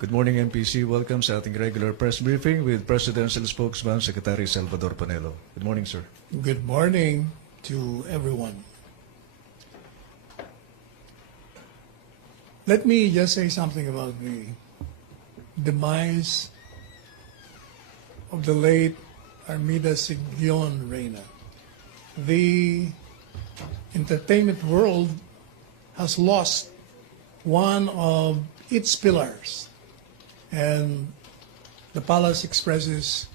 Good morning, MPC. Welcome sa ating regular press briefing with Presidential Spokesman Secretary Salvador Panelo. Good morning, sir. Good morning to everyone. Let me just say something about the demise of the late Armida Sigdion Reyna. The entertainment world has lost one of its pillars, and the palace expresses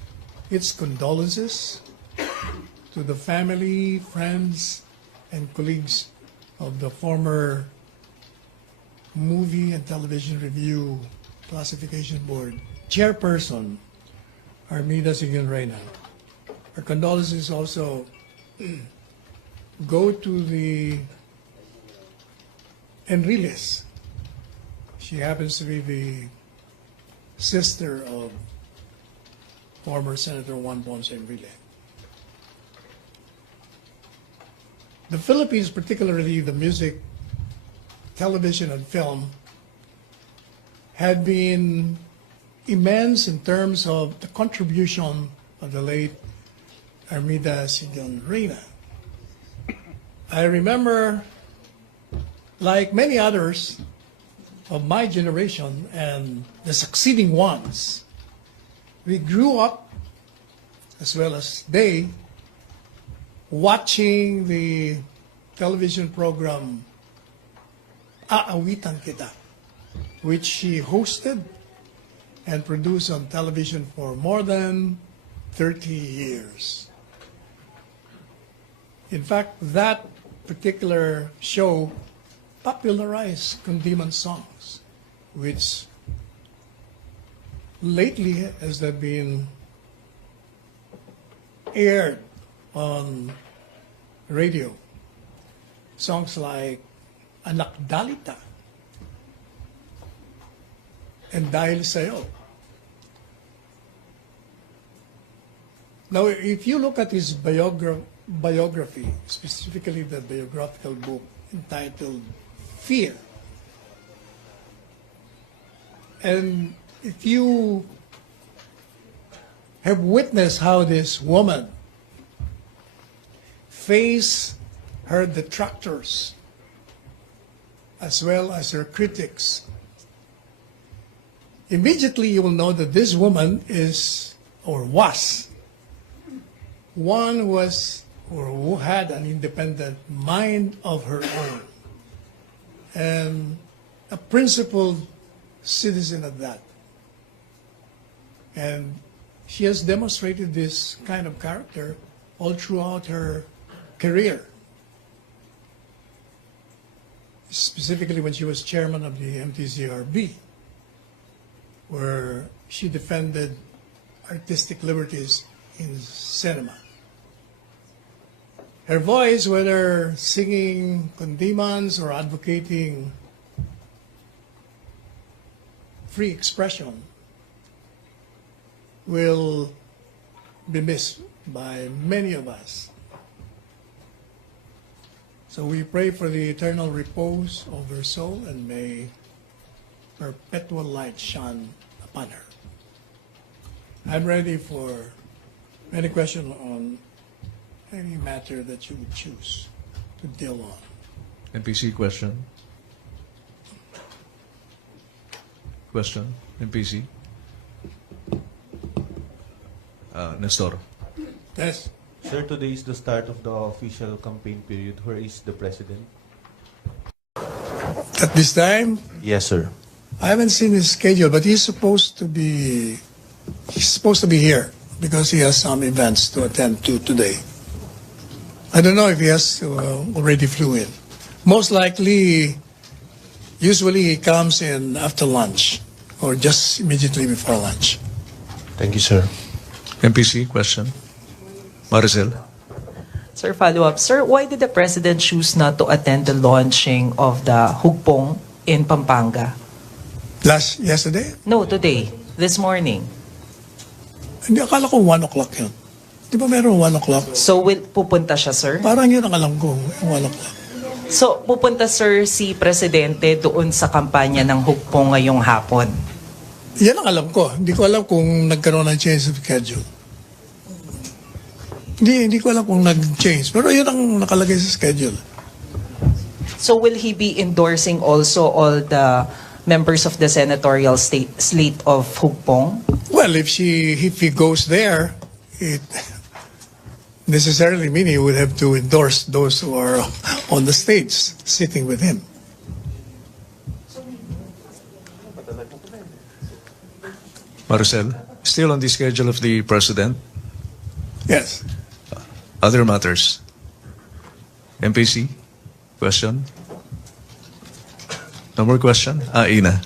its condolences to the family, friends, and colleagues of the former Movie and Television Review Classification Board chairperson, Armida Sigdion Reyna. Our condolences also go to the Enriles. She happens to be the sister of former Senator Juan Ponce Enrile. The Philippines, particularly the music, television, and film, had been immense in terms of the contribution of the late Armida Sigdion Reyna. I remember, like many others of my generation and the succeeding ones, we grew up, as well as they, watching the television program Aawitan Kita, which she hosted and produced on television for more than 30 years. In fact, that particular show popularized Kundiman songs, which lately has been aired on radio. Songs like Anak Dalita and Dahil Sa'yo. Now, if you look at his biography, specifically the biographical book entitled Fear, and if you have witnessed how this woman faced her detractors as well as her critics, immediately you will know that this woman is, or was, one who was, or who had an independent mind of her own, and a principled citizen of that. And she has demonstrated this kind of character all throughout her career, specifically when she was chairman of the MTCRB, where she defended artistic liberties in cinema. Her voice, whether singing kundimans or advocating free expression, will be missed by many of us. So we pray for the eternal repose of her soul, and may perpetual light shine upon her. I'm ready for any question on any matter that you would choose to deal on. MPC question. Question, MPC. Nestor. Yes. Sir, today is the start of the official campaign period. Where is the President? At this time, Yes, sir. I haven't seen his schedule, but he's supposed to be here because he has some events to attend to today. I don't know if he has already flew in. Most likely, usually he comes in after lunch or just immediately before lunch. Thank you, sir. MPC question. Maricel. Sir, follow-up. Sir, why did the President choose not to attend the launching of the Hugpong in Pampanga? Yesterday? No, today. This morning. Hindi, akala ko 1 o'clock yun. Di ba meron 1 o'clock? So, pupunta siya, sir? Parang yun ang alam ko, 1 o'clock. So, pupunta, sir, si Presidente doon sa kampanya ng Hugpong ngayong hapon? Yan ang alam ko. Hindi ko alam kung nagkaroon ng change of schedule. Hindi ko alam kung nag-change. Pero yun ang nakalagay sa schedule. So will he be endorsing also all the members of the senatorial slate of Hugpong? Well, if he goes there, it necessarily mean he would have to endorse those who are on the stage sitting with him. Maricel, still on the schedule of the President, Yes. other matters. MPC, question? No more question? Ina.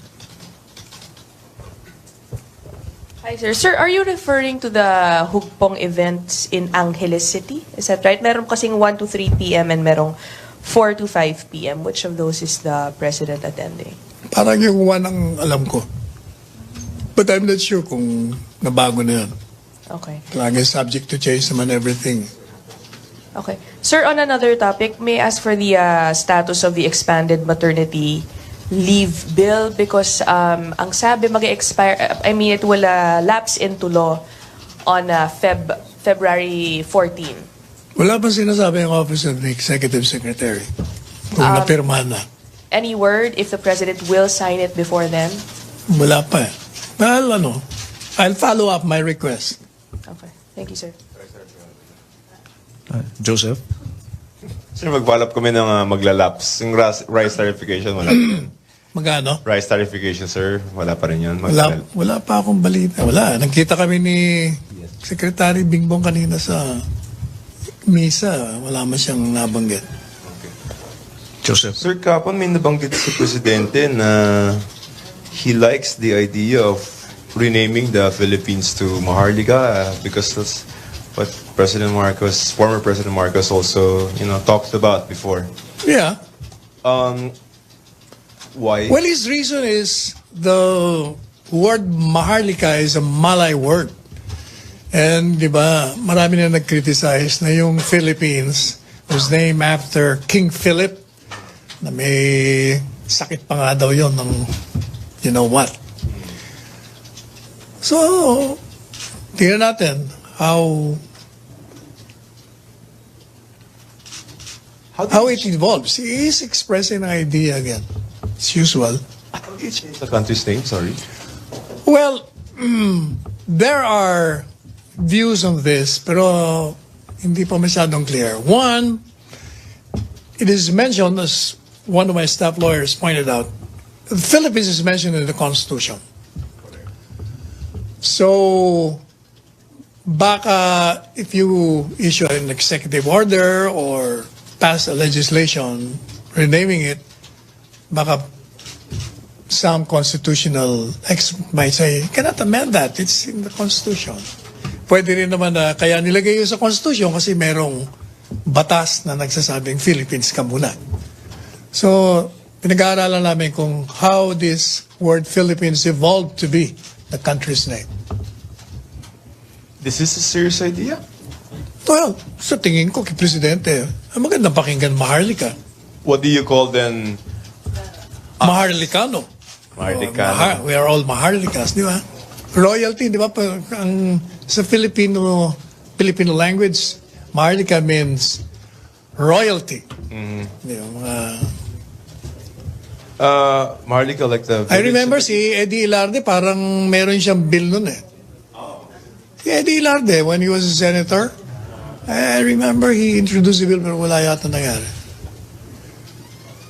Hi, sir. Sir, are you referring to the Hugpong events in Angeles City? Is that right? Meron kasing 1 to 3 p.m. and merong 4 to 5 p.m. Which of those is the president attending? Parang yung one ang alam ko. But I'm not sure kung nabago na yan. Okay. Lagi subject to change naman everything. Okay. Sir, on another topic, may I ask for the status of the expanded maternity leave bill because ang sabi mag-expire, it will lapse into law on February 14. Wala pa sinasabi ang Office of the Executive Secretary kung napirmahan na. Any word if the president will sign it before then? Wala pa eh. Well, I'll follow up my request. Okay. Thank you, sir. Joseph? Sir, mag-follow up kami ng maglalaps. Yung rice tarification, wala. Magkano? Rice tarification, sir, wala pa rin yun. Wala pa akong balita. Wala. Nagkita kami ni Secretary Bingbong kanina sa misa. Wala man siyang nabanggit. Joseph? Sir, kapon may nabanggit sa Presidente na he likes the idea of renaming the Philippines to Maharlika because that's what former President Marcos also, talked about before. Yeah. Why? Well, his reason is the word Maharlika is a Malay word. And, di ba, marami na nag-criticize na yung Philippines was named after King Philip na may sakit pa nga daw yun ng you know what. So, tingnan natin how it evolves. He is expressing an idea again. As usual. It's the country's name, sorry. Well, there are views on this, pero hindi pa masyadong clear. One, it is mentioned, as one of my staff lawyers pointed out, the Philippines is mentioned in the Constitution. So, baka if you issue an executive order or pass a legislation renaming it, baka some constitutional expert might say, you cannot amend that. It's in the Constitution. Pwede rin naman na kaya nilagay yun sa Constitution kasi merong batas na nagsasabing Philippines ka muna. So, pinag-aaralan namin kung how this word Philippines evolved to be the country's name. This is a serious idea? Well, sa tingin ko kay Presidente, magandang pakinggan Maharlika. What do you call then? Maharlikano. Maharlikano. We are all Maharlikas, di ba? Royalty, di ba? Sa Filipino language, Maharlika means royalty. Di ba? Maharlika, like the I remember si Eddie Ilarde, parang meron siyang bill nun eh. Si Eddie Ilarde, when he was a senator, I remember he introduced the bill pero wala yata nangyari.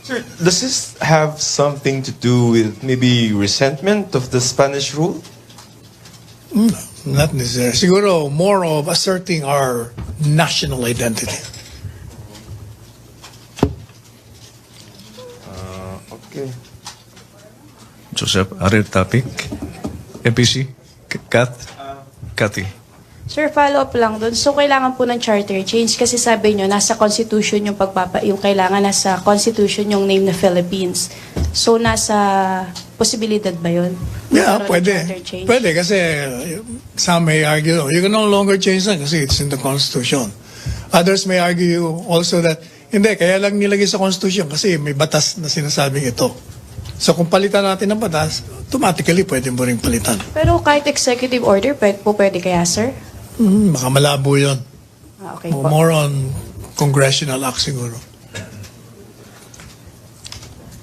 Sir, does this have something to do with maybe resentment of the Spanish rule? Not necessarily. Siguro more of asserting our national identity. Okay. Joseph, other topic? MPC? Cathy? Sir, follow-up lang doon. So, kailangan po ng charter change kasi sabi nyo, nasa Constitution yung yung kailangan nasa Constitution yung name na Philippines. So, nasa posibilidad ba yun? Yeah, Magkaroon ng pwede. charter change? Pwede kasi some may argue, you can no longer change that kasi it's in the Constitution. Others may argue also that, hindi, kaya lang nilagay sa Constitution kasi may batas na sinasabing ito. So kung palitan natin ng batas, automatically pwede mo rin palitan. Pero kahit executive order, pwede kaya, sir? Baka malabo yun. Okay po. More on congressional act siguro.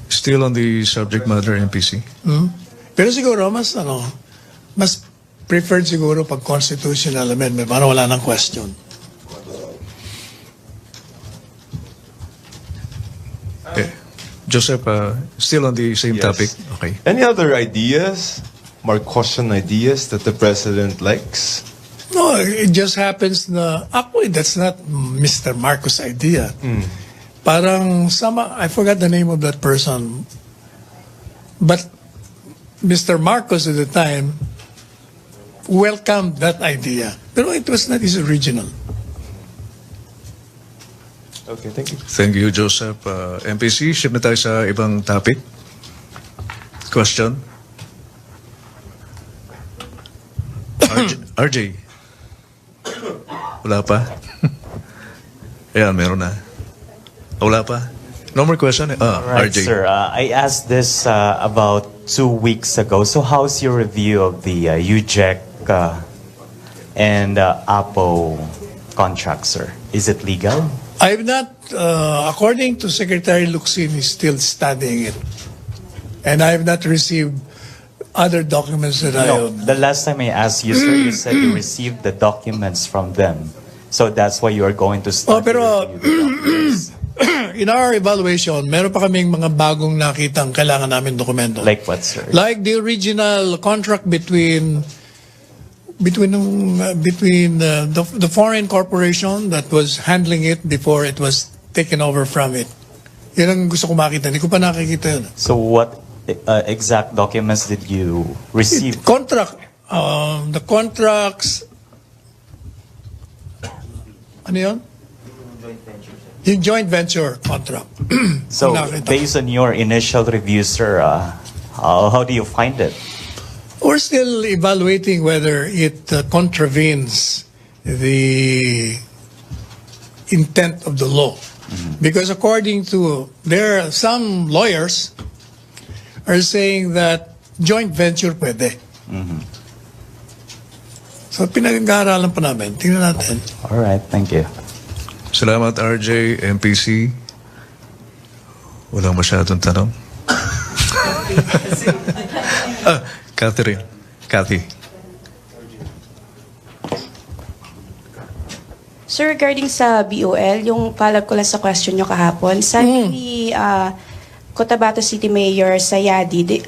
Still on the subject matter, MPC. Pero siguro, mas preferred siguro pag constitutional amendment, para wala ng question. Joseph, still on the same Yes. topic. Okay. Any other ideas, Marcosian ideas that the president likes? No, it just happens na, actually, that's not Mr. Marcos' idea. Parang, I forgot the name of that person. But Mr. Marcos at the time welcomed that idea. Pero it was not his original. Okay, thank you. Thank you, Joseph. MPC, shift na tayo sa ibang topic. Question? RJ? Wala pa? Ayan, meron na. Wala pa? No more question? Right, RJ. sir. I asked this about 2 weeks ago. So how's your review of the UJEC and APO contract, sir? Is it legal? I've not, according to Secretary Luxin, he's still studying it. And I have not received other documents that I No, have. the last time I asked you, sir, you said you received the documents from them. So that's why you are going to Oh, start pero to review the documents. in our evaluation, meron pa kaming mga bagong nakitang kailangan namin dokumento. Like what, sir? Like the original contract between the foreign corporation that was handling it before it was taken over from it. Yan ang gusto ko makita. Hindi ko pa nakikita yun. So what exact documents did you receive? Contract. The contracts. Ano yun? Yung joint venture contract. So Nakita. based on your initial review, sir, how do you find it? We're still evaluating whether it contravenes the intent of the law. Because according to some lawyers are saying that joint venture pwede. So pinag-aaralan pa namin. Tingnan natin. All right, thank you. Salamat, RJ, MPC. Walang masyadong tanong. Catherine. Cathy. Sir, regarding sa BOL, yung follow-up ko lang sa question nyo kahapon, sabi ni Cotabato City Mayor Sayadi,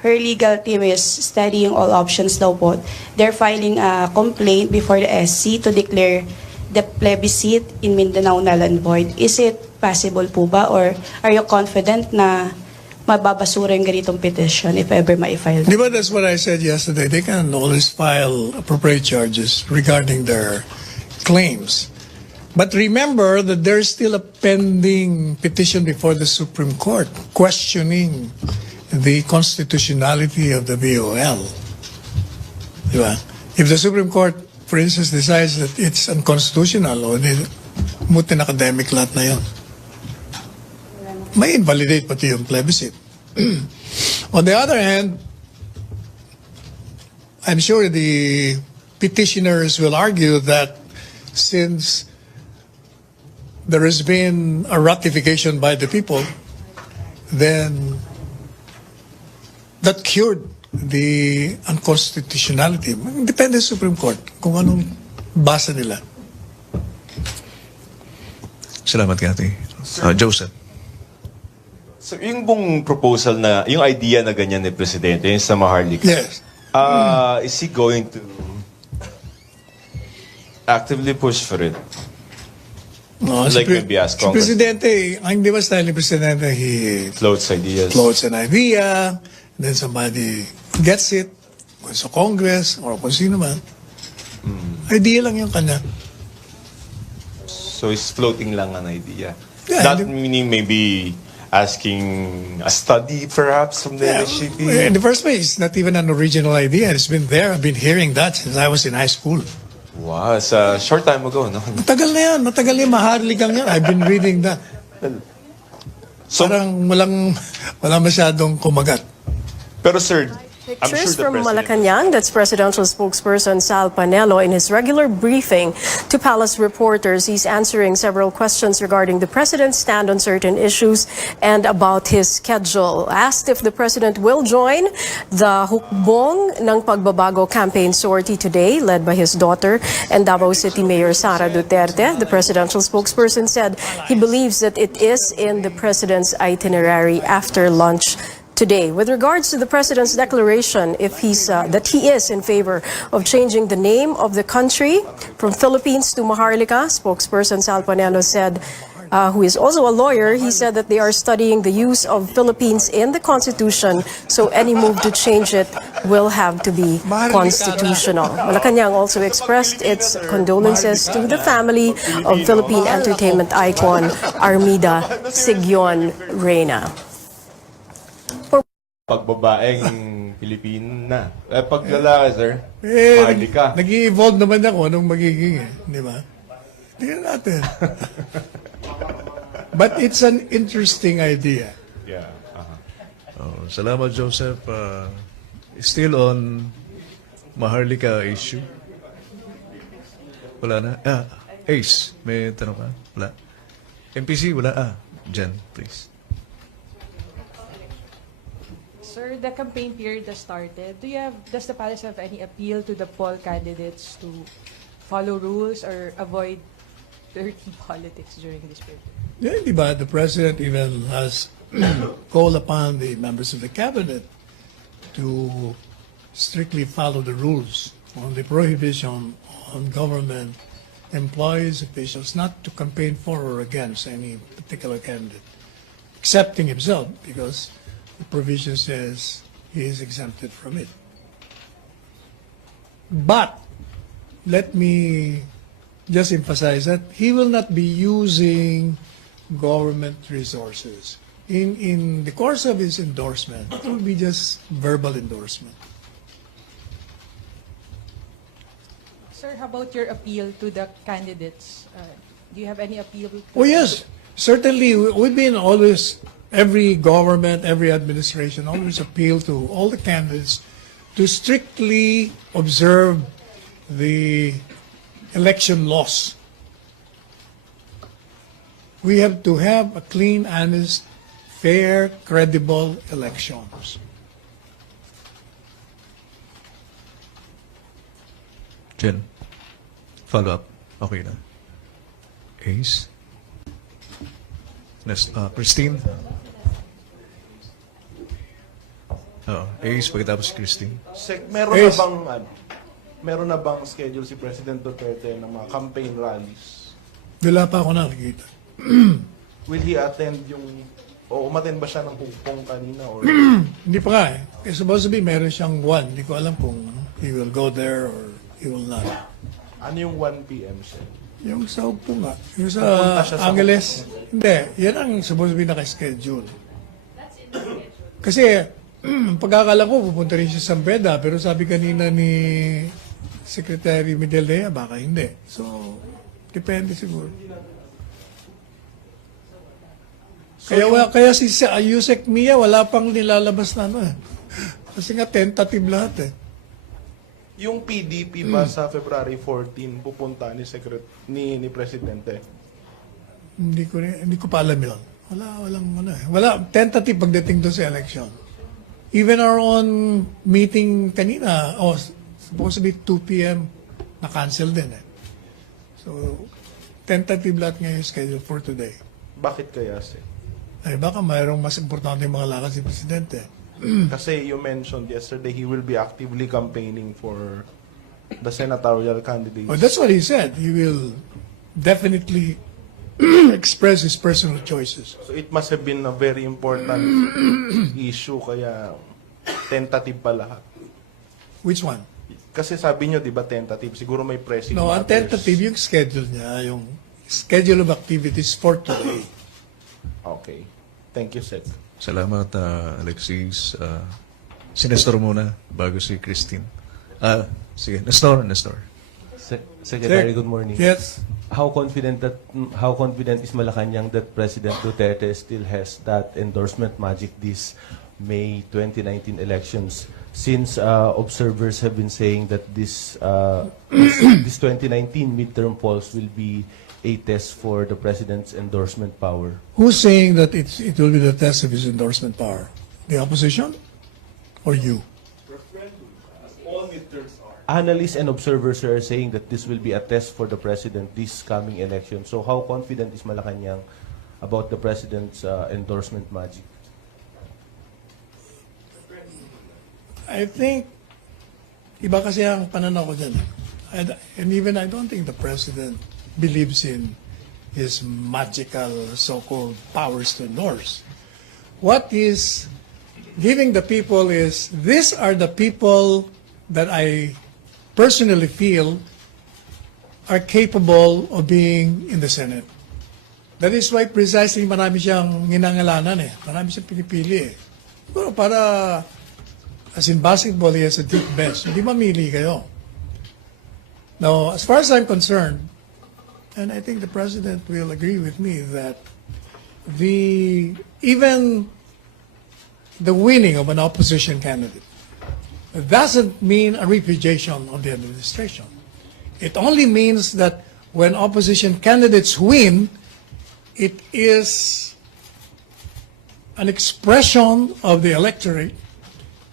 her legal team is studying all options daw po. They're filing a complaint before the SC to declare the plebiscite in Mindanao null and void. Is it possible po ba, or are you confident na mababasura yung ganitong petition if ever ma-file? Di ba that's what I said yesterday? They can always file appropriate charges regarding their claims. But remember that there's still a pending petition before the Supreme Court questioning the constitutionality of the BOL. Di ba? If the Supreme Court, for instance, decides that it's unconstitutional, o mutin academic lahat na yun, may invalidate pati yung plebiscite. On the other hand, I'm sure the petitioners will argue that since there has been a ratification by the people, then that cured the unconstitutionality. Depende sa Supreme Court kung anong basa nila. Salamat, Cathy. Joseph. So yung bang proposal na, yung idea na ganyan ni Presidente, yung sa Maharlika, Yes. is he going to actively push for it? No, Like maybe ask si Congress. Presidente, ang di ba style ni Presidente, he Floats ideas. floats an idea, then somebody gets it, kung sa Congress, or kung sino man. Idea lang yung kanya. So he's floating lang an idea. Yeah, Not meaning maybe asking a study perhaps from the Yeah, NSCP. in the first place, it's not even an original idea. It's been there. I've been hearing that since I was in high school. Wow, it's a short time ago, no? Matagal na yan. Matagal yan. Maharlikang yan. I've been reading that. Parang wala masyadong kumagat. Pero sir, I'm sure Pictures the from president... Malacanang, that's presidential spokesperson Sal Panelo in his regular briefing to palace reporters. He's answering several questions regarding the president's stand on certain issues and about his schedule. Asked if the president will join the hukbong ng pagbabago campaign sortie today, led by his daughter and Davao City Mayor Sara Duterte, the presidential spokesperson said he believes that it is in the president's itinerary after lunch today. With regards to the president's declaration, if that he is in favor of changing the name of the country from Philippines to Maharlika, spokesperson Sal Panelo said, who is also a lawyer, he said that they are studying the use of Philippines in the Constitution, so any move to change it will have to be constitutional. Malacanang also expressed its condolences to the family of Philippine entertainment icon Armida Sigyon Reyna. Pag babaeng Pilipina. Pag lalaki, sir, Maharlika. Nag-i-evolve naman ako nung magiging di ba? Tingnan natin. But it's an interesting idea. Yeah. Salamat, Joseph. Still on Maharlika issue. Wala na. Ace, may tanong ka? Wala. MPC, wala. Jen, please. Sir, the campaign period has started. Does the palace have any appeal to the poll candidates to follow rules or avoid dirty politics during this period? Yeah, di ba? The president even has called upon the members of the cabinet to strictly follow the rules on the prohibition on government employees, officials, not to campaign for or against any particular candidate, excepting himself, because the provision says he is exempted from it. But let me just emphasize that he will not be using government resources. In the course of his endorsement, it will be just verbal endorsement. Sir, how about your appeal to the candidates? Do you have any appeal? Oh yes, certainly we've been always, every government, every administration always appeal to all the candidates to strictly observe the election laws. We have to have a clean, honest, fair, credible elections. Jen, follow up. Okay na. Ace? Christine? Ace, pagkatapos si Christine. Sec, Yes. meron na bang schedule si President Duterte ng mga campaign rallies? Wala pa ako nakikita. Will he attend o umattend ba siya ng hukbong kanina? Or Hindi pa nga eh. It's supposed to be meron siyang one. Hindi ko alam kung he will go there or he will not. ano yung 1 p.m. sir? Yung sa Ugpo nga. Yung Pupunta sa siya sa Angeles. Hindi. Yan ang supposed to be naka-schedule. Kasi, pagkakala ko, pupunta rin siya sa Beda. Pero sabi kanina ni Secretary Medellea, baka hindi. So, depende siguro. Kaya si Yusek Mia, wala pang nilalabas na ano eh. Kasi nga tentative lahat eh. Yung PDP ba sa February 14 pupunta ni Presidente? Hindi ko pa alam yun. Wala tentative pagdating doon sa election. Even our own meeting kanina, supposed to be 2 p.m. na-cancel din eh. So, tentative lahat ngayon schedule for today. Bakit kaya sir? Ay, baka mayroong mas importante mga lakad si Presidente. Kasi you mentioned yesterday he will be actively campaigning for the senatorial candidates. Well, that's what he said. He will definitely express his personal choices. So it must have been a very important issue kaya tentative pa lahat. Which one? Kasi sabi nyo, di ba tentative? Siguro may pressing No, ang matters. tentative yung schedule niya, yung schedule of activities for today. Okay. Thank you, Sec. Salamat, Alexis. Si Nestor muna, bago si Christine. Sige, Nestor. Secretary, Sir. good morning. Yes. how confident is Malacanang that President Duterte still has that endorsement magic this May 2019 elections, since observers have been saying that this 2019 midterm polls will be a test for the president's endorsement power? Who's saying that it will be the test of his endorsement power? The opposition or you? Analysts and observers are saying that this will be a test for the president this coming election. So how confident is Malacanang about the president's endorsement magic? I think, iba kasi ang pananaw ko dyan. And even I don't think the president believes in his magical so-called powers to endorse. What is giving the people is, these are the people that I personally feel are capable of being in the Senate. That is why precisely marami siyang ginangalanan eh. Marami siyang pinipili eh. Pero para, as in basketball, he has a deep bench. Hindi mamili kayo. Now, as far as I'm concerned, and I think the President will agree with me that even the winning of an opposition candidate doesn't mean a repudiation of the administration. It only means that when opposition candidates win, it is an expression of the electorate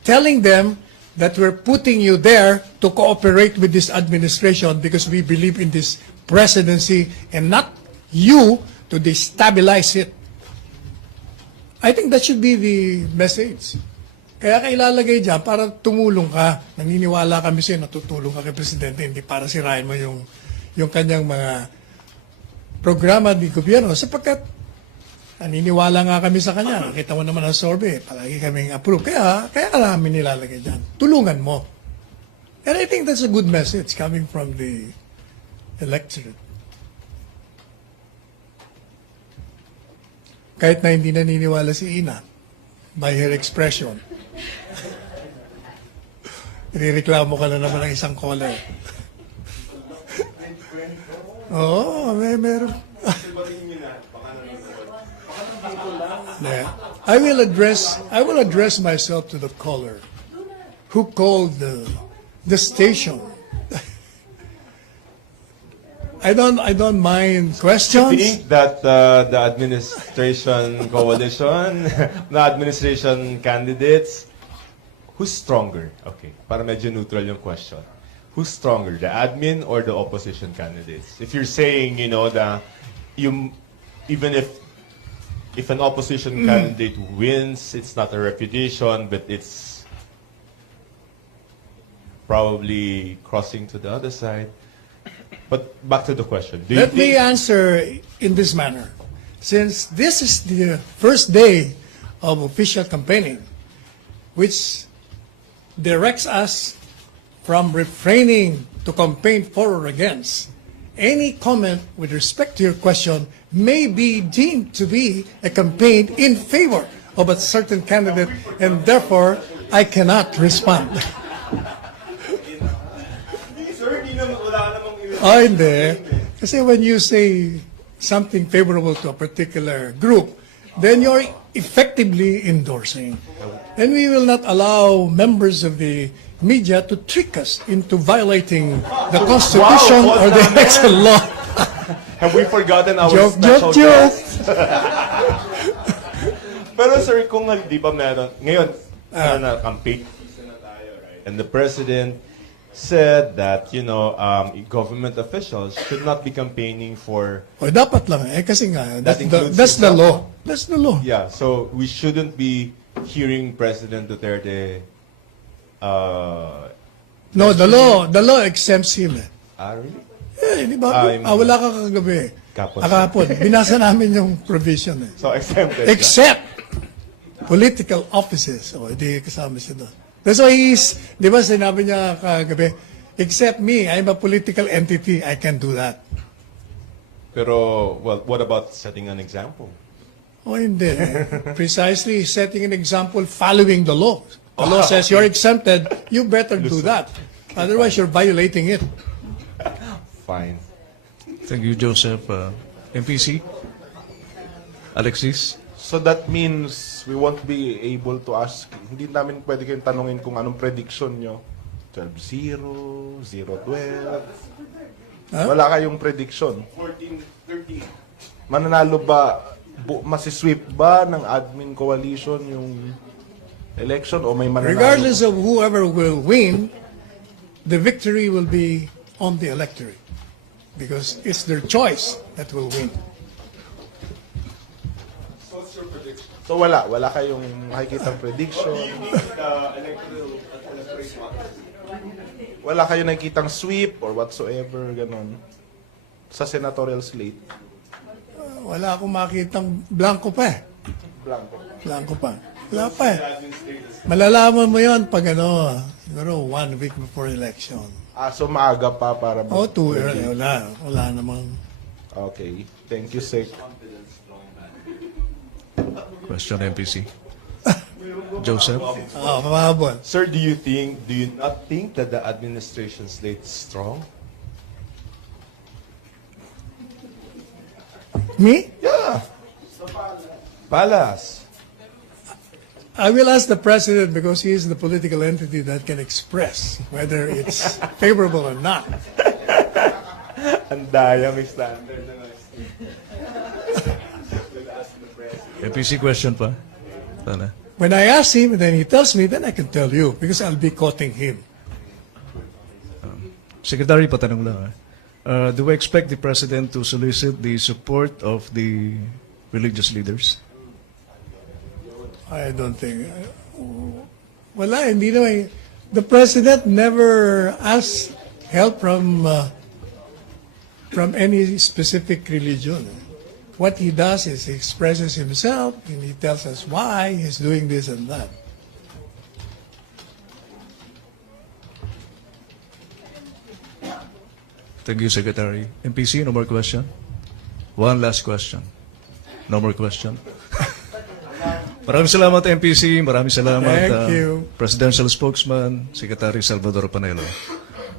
telling them that we're putting you there to cooperate with this administration because we believe in this presidency and not you to destabilize it. I think that should be the message. Kaya kailalagay dyan para tumulong ka. Naniniwala kami sa'yo na tutulong ka kay Presidente, hindi para sirain mo yung kanyang mga programa di gobyerno. Sapagkat naniniwala nga kami sa kanya. Nakita mo naman ang survey. Palagi kaming approve. Kaya namin nilalagay dyan. Tulungan mo. And I think that's a good message coming from the electorate. Kahit na hindi naniniwala si Ina by her expression. Irireklamo ka na naman ng isang caller. Oo, meron. Yeah. I will address myself to the caller who called the station. I don't mind questions. I think that the administration coalition, the administration candidates, who's stronger? Okay, para medyo neutral yung question. Who's stronger, the admin or the opposition candidates? If you're saying, even if an opposition candidate wins, it's not a repudiation, but it's probably crossing to the other side. But back to the question. Let me answer in this manner. Since this is the first day of official campaigning, which directs us from refraining to campaign for or against, any comment with respect to your question may be deemed to be a campaign in favor of a certain candidate, and therefore, I cannot respond. Oh, hindi. Kasi when you say something favorable to a particular group, then you're effectively endorsing. And we will not allow members of the media to trick us into violating the Constitution or the election law. Have we forgotten our Joke, special joke, joke. guest? Pero sir, kung hindi pa meron, ngayon, na campaign na tayo, right? And the president said that, government officials should not be campaigning for... O, dapat lang. Kasi nga, That includes that's the himself. law. That's the law. Yeah, so we shouldn't be hearing President Duterte... No, the law exempts him. really? Eh, di ba? Wala ka kagabi. Kahapon. Binasa namin yung provision eh. So exempted siya. Except political offices. O, hindi kasama siya doon. That's why di ba sinabi niya kagabi, except me, I'm a political entity, I can do that. Pero, well, what about setting an example? O hindi. Precisely setting an example following the law. The law says you're exempted, you better do that. Otherwise, you're violating it. Fine. Thank you, Joseph. MPC? Alexis? So that means we won't be able to ask, hindi namin pwede kayong tanungin kung anong prediction nyo. 12-0, 0-12. Wala kayong prediction. 14-13. Mananalo ba, masisweep ba ng admin coalition yung election o may mananalo? Regardless of whoever will win, the victory will be on the electorate because it's their choice that will win. So wala kayong nakikitang prediction. Wala kayong nakikitang sweep or whatsoever, ganon. Sa senatorial slate. Wala akong makitang blanco pa eh. Blanco pa. Wala pa eh. Malalaman mo yon pag siguro 1 week before election. So maaga pa para Oh, too early. Wala namang. Okay. Thank you, Sec. Question, MPC. Joseph? Mahabol. Sir, do you not think that the administration slate is strong? Me? Yeah. Palas. I will ask the president because he is the political entity that can express whether it's favorable or not. Ang daya, may standard. MPC question pa? Sana. When I ask him, then he tells me, then I can tell you because I'll be quoting him. Secretary, patanong lang. Do we expect the President to solicit the support of the religious leaders? I don't think. Wala, hindi naman. The President never asked help from any specific religion. What he does is he expresses himself and he tells us why he's doing this and that. Thank you, Secretary. MPC, no more question? One last question. No more question? Maraming salamat, MPC. Maraming salamat, Thank you. Presidential Spokesman, Secretary Salvador Panelo.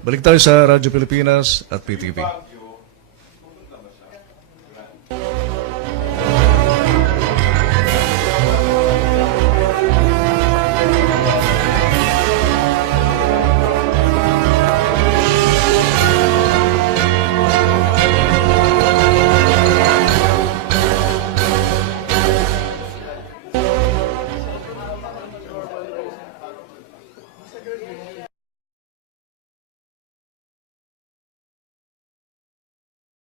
Balik tayo sa Radyo Pilipinas at PTV.